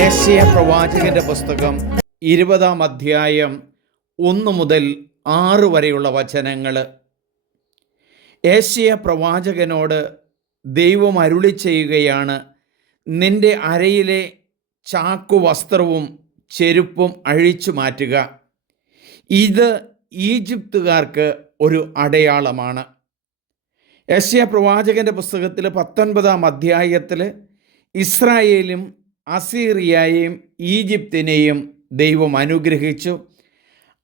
Asia പ്രവാചകന്റെ പുസ്തകം ഇരുപതാം അധ്യായം ഒന്ന് മുതൽ ആറ് വരെയുള്ള വചനങ്ങൾ. ഏഷ്യ പ്രവാചകനോട് ദൈവം അരുളി ചെയ്യുകയാണ് നിന്റെ അരയിലെ ചാക്കു വസ്ത്രവും ചെരുപ്പും അഴിച്ചു മാറ്റുക. ഇത് ഈജിപ്തുകാർക്ക് ഒരു അടയാളമാണ്. യശ്യ പ്രവാചകന്റെ പുസ്തകത്തിൽ പത്തൊൻപതാം അധ്യായത്തിൽ ഇസ്രായേലും അസീറിയയെയും ഈജിപ്തിനെയും ദൈവം അനുഗ്രഹിച്ചു.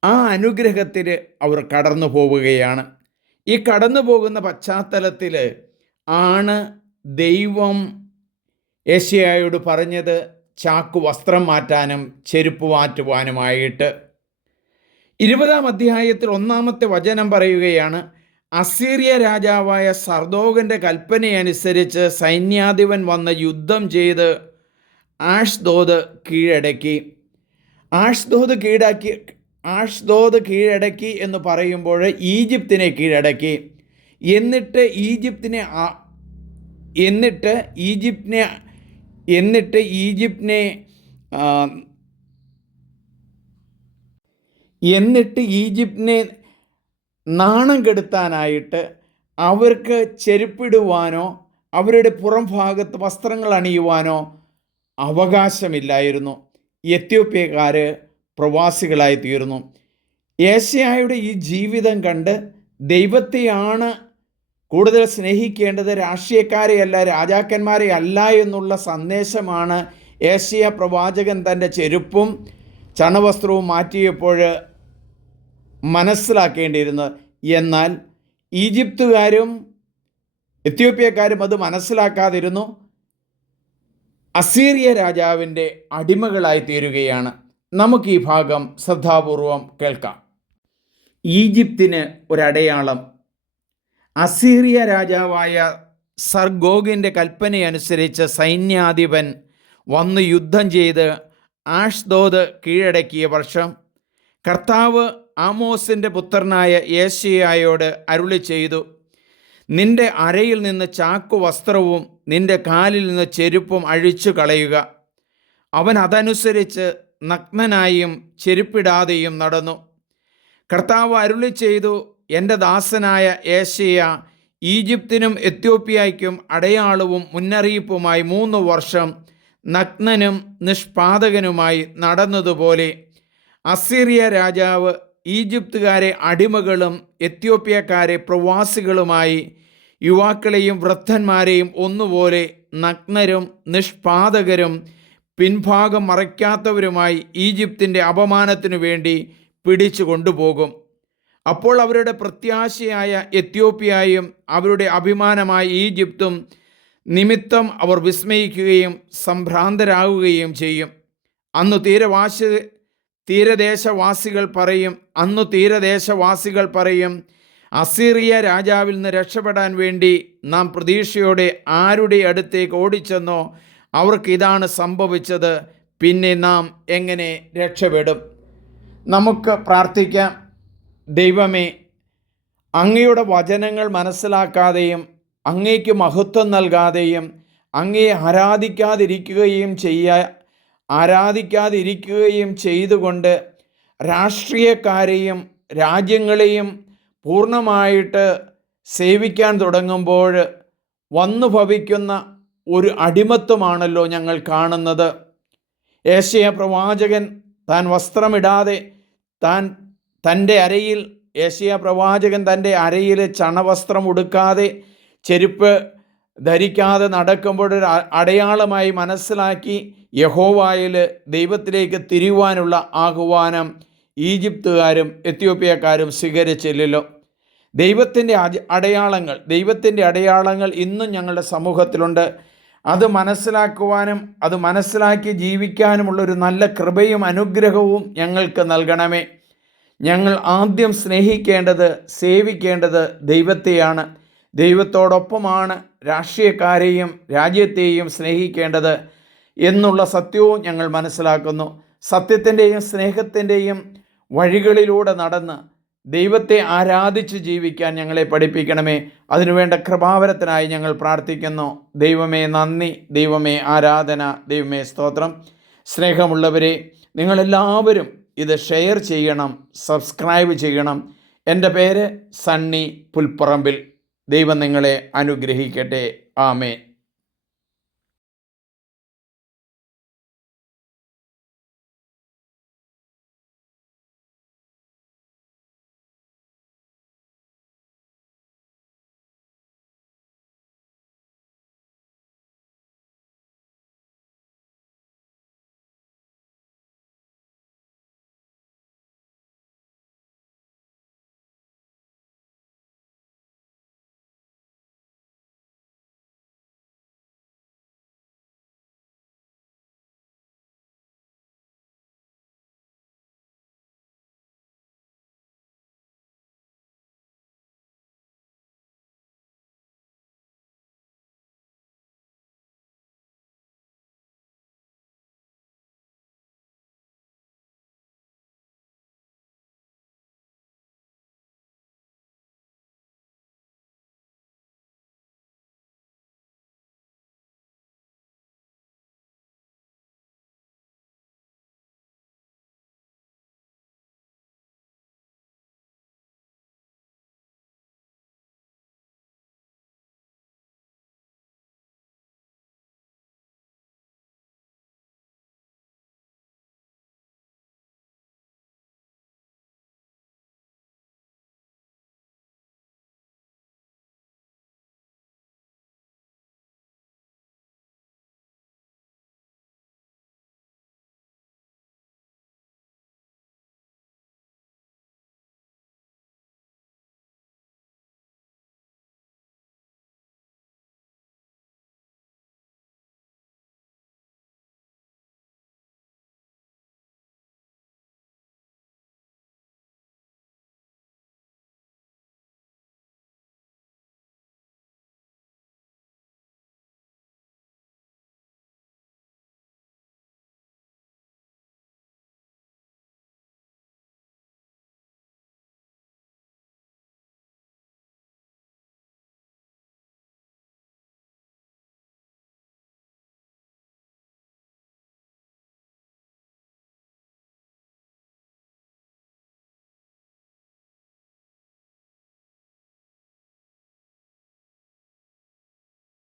ആ അനുഗ്രഹത്തിൽ അവർ കടന്നു പോവുകയാണ്. ഈ കടന്നു പോകുന്ന പശ്ചാത്തലത്തിൽ ആണ് ദൈവം യശയായോട് പറഞ്ഞത് ചാക്കു വസ്ത്രം മാറ്റാനും ചെരുപ്പ് മാറ്റുവാനുമായിട്ട്. ഇരുപതാം അധ്യായത്തിൽ ഒന്നാമത്തെ വചനം പറയുകയാണ് അസീറിയ രാജാവായ സർദോഗന്റെ കൽപ്പനയനുസരിച്ച് സൈന്യാധിപൻ വന്ന് യുദ്ധം ചെയ്ത് ആഷ്ദോദ് കീഴടക്കി. ആഷ്ദോദ് കീഴടക്കി ആഷ്ദോദ് കീഴടക്കി എന്ന് പറയുമ്പോൾ ഈജിപ്തിനെ കീഴടക്കി. എന്നിട്ട് ഈജിപ്തിനെ എന്നിട്ട് ഈജിപ്തിനെ എന്നിട്ട് ഈജിപ്തിനെ എന്നിട്ട് ഈജിപ്തിനെ നാണം കെടുത്താനായിട്ട് അവർക്ക് ചെരുപ്പിടുവാനോ അവരുടെ പുറം ഭാഗത്ത് വസ്ത്രങ്ങൾ അണിയുവാനോ അവകാശമില്ലായിരുന്നു. എത്യോപ്യക്കാർ പ്രവാസികളായി തീർന്നു ഏഷ്യായുടെ ഈ ജീവിതം കണ്ട് ദൈവത്തെയാണ് കൂടുതൽ സ്നേഹിക്കേണ്ടത്. രാഷ്ട്രീയക്കാരെയല്ല രാജാക്കന്മാരെ അല്ല എന്നുള്ള സന്ദേശമാണ് ഏഷ്യ പ്രവാചകൻ തന്റെ ചെരുപ്പും ചണവസ്ത്രവും മാറ്റിയപ്പോൾ മനസ്സിലാക്കേണ്ടിയിരുന്നത്. എന്നാൽ ഈജിപ്തുകാരും എത്യോപ്യക്കാരും അത് മനസ്സിലാക്കാതിരുന്നു. അസീറിയ രാജാവിന്റെ അടിമകളായി തീരുകയാണ്. നമുക്ക് ഈ ഭാഗം ശ്രദ്ധാപൂർവം കേൾക്കാം. ഈജിപ്തിന് ഒരടയാളം. അസീറിയ രാജാവായ സർഗോഗിന്റെ കൽപ്പനയനുസരിച്ച് സൈന്യാധിപൻ വന്ന് യുദ്ധം ചെയ്ത് ആഷ്ദോദ് കീഴടക്കിയ വർഷം കർത്താവ് ആമോസിന്റെ പുത്രനായ യേശയായോട് അരുളി ചെയ്തു നിന്റെ അരയിൽ നിന്ന് ചാക്കു വസ്ത്രവും നിന്റെ കാലിൽ നിന്ന് ചെരുപ്പും അഴിച്ചു കളയുക. അവൻ അതനുസരിച്ച് നഗ്നനായും ചെരുപ്പിടാതെയും നടന്നു. കർത്താവ് അരുളി ചെയ്തു എന്റെ ദാസനായ ഏഷ്യ ഈജിപ്തിനും എത്യോപ്യയ്ക്കും അടയാളവും മുന്നറിയിപ്പുമായി മൂന്ന് വർഷം നഗ്നനും നിഷ്പാതകനുമായി നടന്നതുപോലെ അസീറിയ രാജാവ് ഈജിപ്തുകാരെ അടിമകളും എത്യോപ്യക്കാരെ പ്രവാസികളുമായി യുവാക്കളെയും വൃദ്ധന്മാരെയും ഒന്നുപോലെ നഗ്നരും നിഷ്പാതകരും പിൻഭാഗം മറയ്ക്കാത്തവരുമായി ഈജിപ്തിന്റെ അപമാനത്തിനു വേണ്ടി പിടിച്ചു കൊണ്ടുപോകും. അപ്പോൾ അവരുടെ പ്രത്യാശയായ എത്യോപ്യയും അവരുടെ അഭിമാനമായ ഈജിപ്തും നിമിത്തം അവർ വിസ്മയിക്കുകയും സംഭ്രാന്തരാകുകയും ചെയ്യും. അന്ന് തീരവാസി തീരദേശവാസികൾ പറയും അന്നു തീരദേശവാസികൾ പറയും അസീറിയ രാജാവിൽ നിന്ന് രക്ഷപ്പെടാൻ വേണ്ടി നാം പ്രതീക്ഷയോടെ ആരുടെ അടുത്തേക്ക് ഓടിച്ചെന്നോ അവർക്ക് ഇതാണ് സംഭവിച്ചത്. പിന്നെ നാം എങ്ങനെ രക്ഷപ്പെടും? നമുക്ക് പ്രാർത്ഥിക്കാം. ദൈവമേ അങ്ങയുടെ വചനങ്ങൾ മനസ്സിലാക്കാതെയും അങ്ങേക്ക് മഹത്വം നൽകാതെയും അങ്ങയെ ആരാധിക്കാതിരിക്കുകയും ചെയ്യാ ആരാധിക്കാതിരിക്കുകയും ചെയ്തുകൊണ്ട് രാഷ്ട്രീയക്കാരെയും രാജ്യങ്ങളെയും പൂർണമായിട്ട് സേവിക്കാൻ തുടങ്ങുമ്പോൾ വന്നു ഭവിക്കുന്ന ഒരു അടിമത്വമാണല്ലോ ഞങ്ങൾ കാണുന്നത്. ഏഷ്യ പ്രവാചകൻ താൻ വസ്ത്രമിടാതെ താൻ തന്റെ അരയിൽ ഏഷ്യ പ്രവാചകൻ തന്റെ അരയിൽ ചണവസ്ത്രം ഉടുക്കാതെ ചെരുപ്പ് ധരിക്കാതെ നടക്കുമ്പോൾ അടയാളമായി മനസ്സിലാക്കി യഹോവായിൽ ദൈവത്തിലേക്ക് തിരിയുവാനുള്ള ആഹ്വാനം ഈജിപ്തുകാരും എത്യോപ്യക്കാരും സ്വീകരിച്ചില്ലല്ലോ. ദൈവത്തിന്റെ അടയാളങ്ങൾ ദൈവത്തിന്റെ അടയാളങ്ങൾ ഇന്നും ഞങ്ങളുടെ സമൂഹത്തിലുണ്ട്. അത് മനസ്സിലാക്കുവാനും അത് മനസ്സിലാക്കി ജീവിക്കാനുമുള്ളൊരു നല്ല കൃപയും അനുഗ്രഹവും ഞങ്ങൾക്ക് നൽകണമേ. ഞങ്ങൾ ആദ്യം സ്നേഹിക്കേണ്ടത് സേവിക്കേണ്ടത് ദൈവത്തെയാണ്. ദൈവത്തോടൊപ്പമാണ് രാഷ്ട്രീയക്കാരെയും രാജ്യത്തെയും സ്നേഹിക്കേണ്ടത് എന്നുള്ള സത്യവും ഞങ്ങൾ മനസ്സിലാക്കുന്നു. സത്യത്തിന്റെയും സ്നേഹത്തിന്റെയും വഴികളിലൂടെ നടന്ന് ദൈവത്തെ ആരാധിച്ച് ജീവിക്കാൻ ഞങ്ങളെ പഠിപ്പിക്കണമേ. അതിനുവേണ്ട കൃപാവരത്തിനായി ഞങ്ങൾ പ്രാർത്ഥിക്കുന്നു. ദൈവമേ നന്ദി ദൈവമേ ആരാധന ദൈവമേ സ്തോത്രം. സ്നേഹമുള്ളവരെ നിങ്ങളെല്ലാവരും ഇത് ഷെയർ ചെയ്യണം സബ്സ്ക്രൈബ് ചെയ്യണം. എന്റെ പേര് സണ്ണി പുൽപ്പറമ്പിൽ. ദൈവം നിങ്ങളെ അനുഗ്രഹിക്കട്ടെ. ആമേൻ.